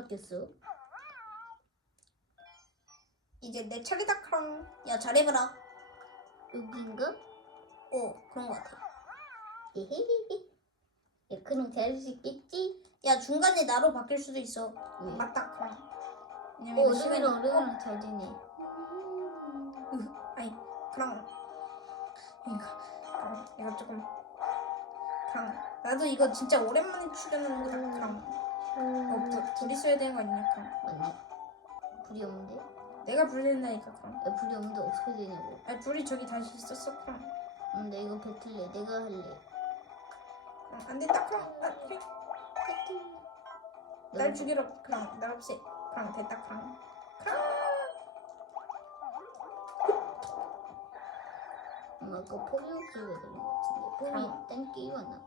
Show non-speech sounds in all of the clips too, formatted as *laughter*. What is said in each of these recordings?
바뀌었어? 이제 내 차례다 크랑. 야 잘해봐라. 여기인가? 오 그런 것 같아. *laughs* 야, 그럼 잘할 수 있겠지? 야 중간에 나로 바뀔 수도 있어. 왜? 맞다 크랑. 어, 이거 어른이랑 어른이랑 잘 지내. *laughs* 그럼 그러니까 그럼 이거 조금 그럼 나도 이거 진짜 오랜만에 출연하는 거다 그럼 어, 불, 불이 써야 되는 거 아니냐 그럼 맞네. 불이 없는데? 내가 불 된다니까 그럼 야, 불이 없는데 어떻게 되냐고. 아 불이 저기 다시 있었어 그럼 음, 나 이거 뱉을래. 내가 할래. 그럼 안 됐다 그럼 아, 그래. 날 죽이러 그럼 날 없애 그럼 됐다 그럼 음, 아까 포기옥수가 그런 것 같은데. 아. 딴 게임 하나?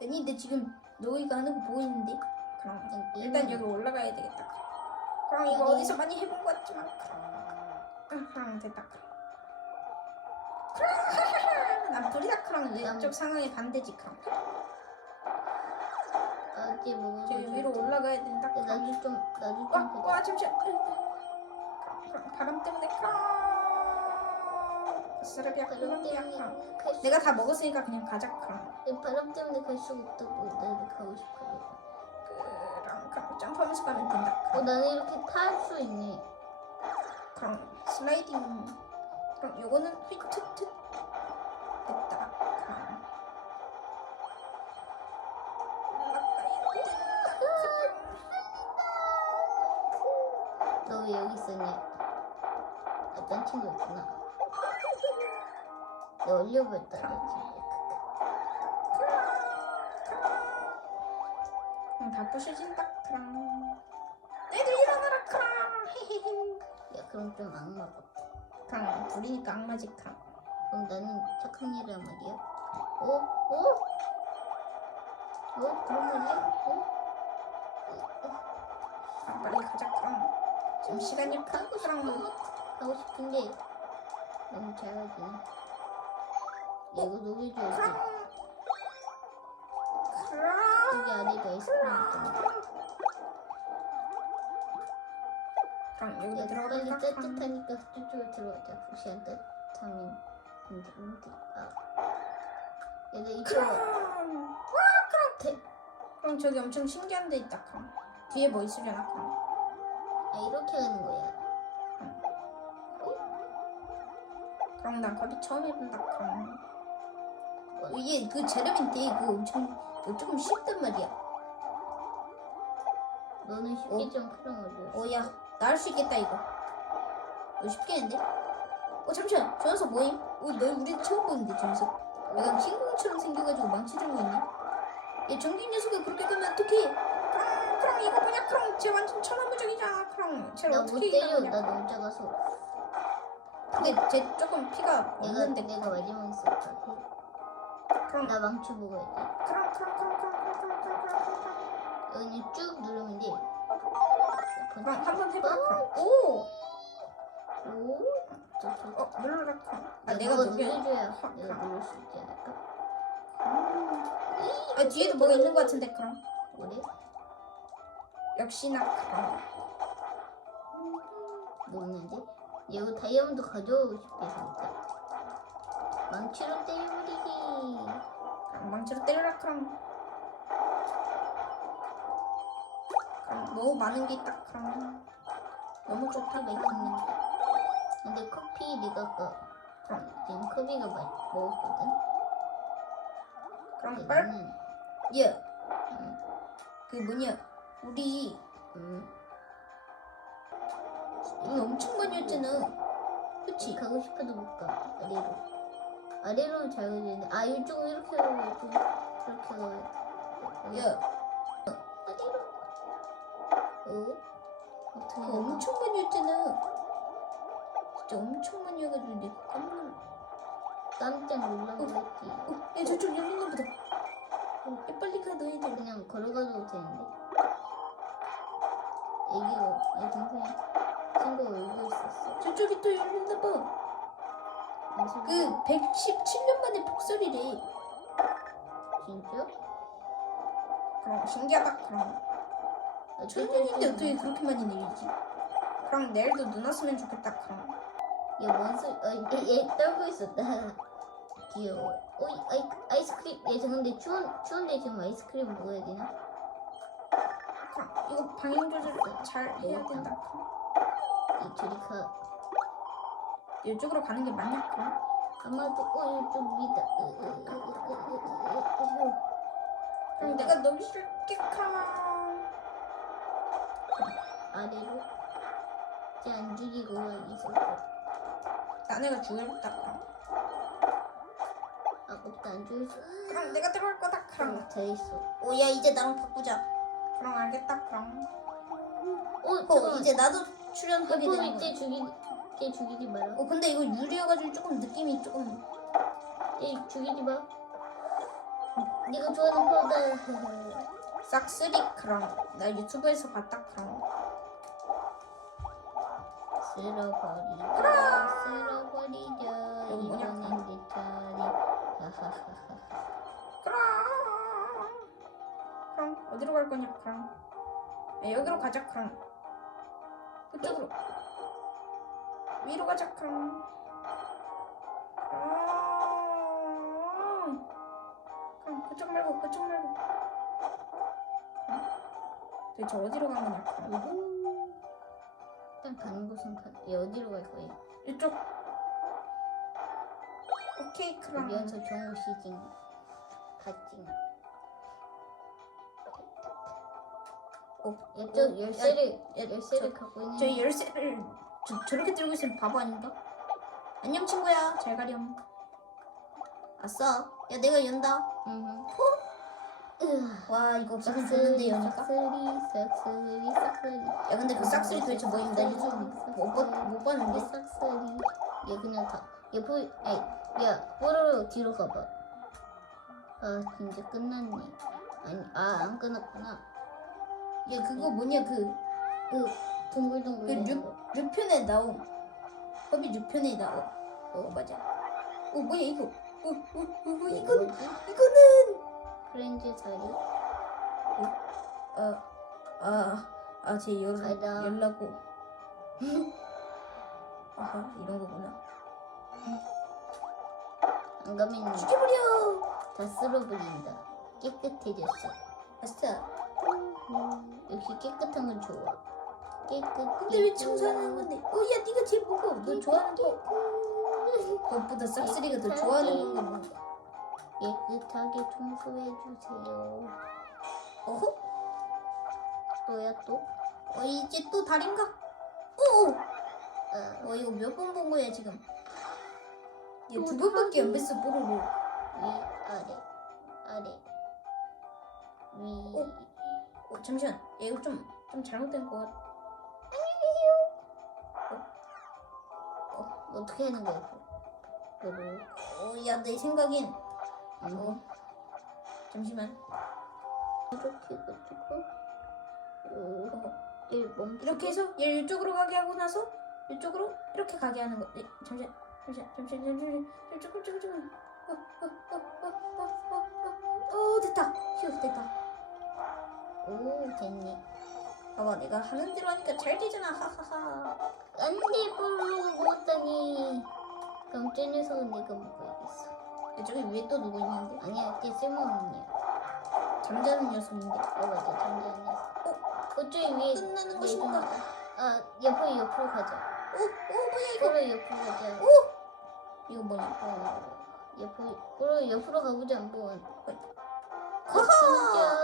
아니 근데 지금 너희가 하는 거 보이는데 그럼 딴 게임 일단? 여기 올라가야 되겠다 그럼. 이거 어디? 어디서 많이 해본 것 같지만 그럼 그럼 됐다 그럼. *laughs* 난 불이다 그럼. 왼쪽 상황이 반대지 그럼. 어제 먹어서. 저기 위로 올라가야 된다 나도 좀, 나도 좀 와. 와 잠시만. 그럼 바람 때문에 그럼. 쓰레기야 그럼 수, 내가 다 먹었으니까 그냥 가자 그럼. 야, 바람 때문에 갈 수가 없다고. 나도 가고 싶어. 점프하면서 가면 된다 어, 나는 이렇게 탈 수 있네. 그럼 슬라이딩 그럼 요거는 휘트트 됐다 그럼 너 왜 여기 있었냐? 어떤 친구였구나. 너 올려보였다, 너 친구. 그럼 다 부셔진다 그럼 애들 일어나라 그럼 헤헤헤 야, 그럼 좀 악마 같다. 그럼 불이니까 악마지 그럼 그럼 나는 착한 일이란 말이야? 어? 어? 어? 그런 말이야? 어? 그럼 빨리 가자 그럼 지금 시간이 싶어. 그럼 가고 싶은데 너무 잘하지. 야, 이거 녹여줘야지. 여기 아이스크림 있잖아. 그럼 들어가볼까 그럼 따뜻하니까 저쪽으로 들어가자. 혹시 안 따뜻하면 안 돼, 안 돼. 아. 야, 나 이거 그럼 대... 그럼 저기 엄청 신기한 데 있다 그럼 뒤에 뭐 있으려나 그럼 야, 이렇게 하는 거야. 그럼 난 거기 처음 해본다 어, 이게 그 재료인데 그 엄청 그 조금 쉽단 말이야 너는 쉽게 어? 좀 그런 거를. 어야 나 할 수 있겠다 이거 이거 쉽겠는데? 어 잠시만 저 녀석 뭐임? 어, 너 우리 처음 보는데 저 녀석 왜냐면 흰공처럼 생겨가지고 망치 들고 있네 얘 정규 녀석이 그렇게 되면 어떡해 그럼 그럼 이거 뭐냐 그럼 쟤 완전 천하무적이잖아 그럼 쟤를 어떻게 때려. 이기냐 나 너무 작아서. 근데 쟤 조금 피가 내가 없는데 내가 마지막에 썼다. 그럼 나 망치 먹어야 돼. 그럼 그럼 그럼 그럼 그럼 그럼 그럼 그럼 여기는 쭉 누르면 돼. 그럼 한번 해봐 오! 오. 저, 저, 어 눌러라 아 야, 내가 누르 눌러줘야 하, 내가. 누를 수 있지 않을까? 아 뒤에도 뭐가 있는 것 같은데 그럼 그래? 역시나 그럼 모르는데? 얘가 다이아몬드 가져오고 싶게 생겼다. 망치로 때려버리기. 그럼 망치로 때려라 그럼 그럼 너무 많은 게 있다 그럼 너무 좋다 커피 그럼 맛있는데. 근데 커피 내가 아까 그럼 지금 커피가 많이 먹었거든. 그럼 빨 얘는 야, 음, 그 뭐냐 우리 음, 이거 엄청 많이 했잖아 그치? 가고 싶어도 못 가. 아래로. 아래로는 잘 가지는데 아 이쪽은 이렇게 좀 그렇게 가야 돼. 야 아래로. 어? 어떻게 그거? 엄청 많이 했잖아 진짜 엄청 많이 해가지고 내가 깜짝 놀라 깜짝 놀라고 했지. 어, 야 저쪽 열렸나 보다 어, 야, 빨리 가 너희들 그냥 걸어가도 되는데. 애기가 애 동생 친구가 울고 있었어. 저쪽이 또 열렸나 봐 무슨 그 117년 만에 폭설이래 진짜? 그럼 신기하다 그럼 천년인데 어떻게 그렇게 많이 내리지? 그럼 내일도 눈 왔으면 좋겠다. 그럼. 얘뭔 소리? 어, 얘, 얘 떨고 있었다. 귀여워. 어, 이- 아이, 아이스크림. 얘저 근데 추운 추운데 지금 아이스크림 먹어야 되나? 그럼 이거 방향 조절 잘 해야 된다. 이 둘이 가. 이쪽으로 가는 게 맞냐? 그럼. 아마도 어 으, 으. 그럼 내가 너무 쉽게 가. 아래로. 쟤안 죽이고 있을 거. 나네가 죽였다. 그럼. 아무것도 안 죽였어. 그럼 내가 들어갈 거다. 그럼. 돼 있어. 오야 이제 나랑 바꾸자. 그럼 알겠다. 그럼. 어, 어 잠깐만. 이제 나도 출연하게 예쁨 되는 거야. 죽이 쟤 죽이지 마라. 어 근데 이거 유리여가지고 조금 느낌이 조금. 쟤 죽이지 마. 네가 좋아하는 파우더. *laughs* 싹쓸이 그럼. 나 유튜브에서 봤다. 그럼. 쓸어버리자. 쓸어버리자. 여기 뭐냐? 이번엔 내 차례. 하하하하. *laughs* 그럼. 그럼 어디로 갈 거냐? 그럼. 아, 여기로 가자. 그럼. 그쪽으로. 위로 가자. 그럼. 그럼. 그럼 그쪽 말고 그쪽 말고. 그럼. 도대체 어디로 간 거냐? 우후. 일단 가는 곳은 가. 얘 어디로 갈 거야? 이쪽. 오케이. 그럼. 여기서 정우 시징. 갓징. 어, 이쪽 어, 열쇠를 열쇠를 갖고 있는. 저 열쇠를 저, 저렇게 들고 있으면 바보 아닌가? 안녕 친구야. 잘 가렴. 아싸 야 내가 연다. 어? 와 이거 싹쓸이 싹쓸이 싹쓸이 싹쓸이 싹쓸이 싹쓸이. 야 근데 그 싹쓸이 도대체 뭐입니다 못 뭐 뭐 봤는데? 얘 그냥 다얘 보이 에이 야 뽀로로 뒤로 가봐. 아 진짜 끝났네. 아니 아 안 끝났구나. 얘 그거 뭐냐 그 그 동글동글 그, 그 6편에 나옴. 협이 6편에 나옴. 어 맞아. 어 뭐야 이거. 어, 어, 어, 어 이거 이거는 프렌즈 자리? 어, 어아아제 연락 연락고. *laughs* 아하 이런 거구나. 안 가면 죽여버려! 다 쓸어버린다. 깨끗해졌어. 아싸. 음, 역시 깨끗한 건 좋아. 깨끗. 근데 왜 청소하는 건데 어 야 네가 제일 먹어 너 좋아하는 거 그것보다 싹쓸이가 더 좋아하는 건가 뭔가 깨끗하게 청소해 주세요. 어허 또야 또? 어 이제 또 달인가 오 어, 어 이거 몇 번 본 거야 지금 얘또두 번밖에 안. 뵀어 뽀로로 위 아래 아래 위. 어? 어 잠시만 야, 이거 좀좀 잘못된 거 같아 어떻게 하는 거야? 그거를. 어야 내 생각엔 음. 어 잠시만 이렇게 해가지고 어, 얘 멈추고 이렇게 해서 얘 이쪽으로 가게 하고 나서 이쪽으로 이렇게 가게 하는 거. 네, 잠시만, 잠시만, 잠시만, 잠시만. 이쪽으로, 이쪽으로, 이쪽으로. 어, 어, 어, 어, 어, 어, 어, 어, 됐다. 휴, 됐다. 오 됐네. 봐봐, 내가 하는 대로 하니까 잘 되잖아. 하하하. 안돼 뽀로로가 먹었다니. 쟤 녀석은 내가 먹어야겠어. 저기 위에 또 누구 있는데? 아니야 걔 쓸모없는 애. 잠자는 녀석인데. 어 맞아 잠자는 녀석. 어? 어쩌이 위에 끝나는 얘 것인가? 좀- 아 옆으로 옆으로 가자. 오, 오, 뭐야 이거? 뽀로 옆으로 가자. 이거 뭐냐? 어, 옆으로 옆으로 가보자 한번. 하하!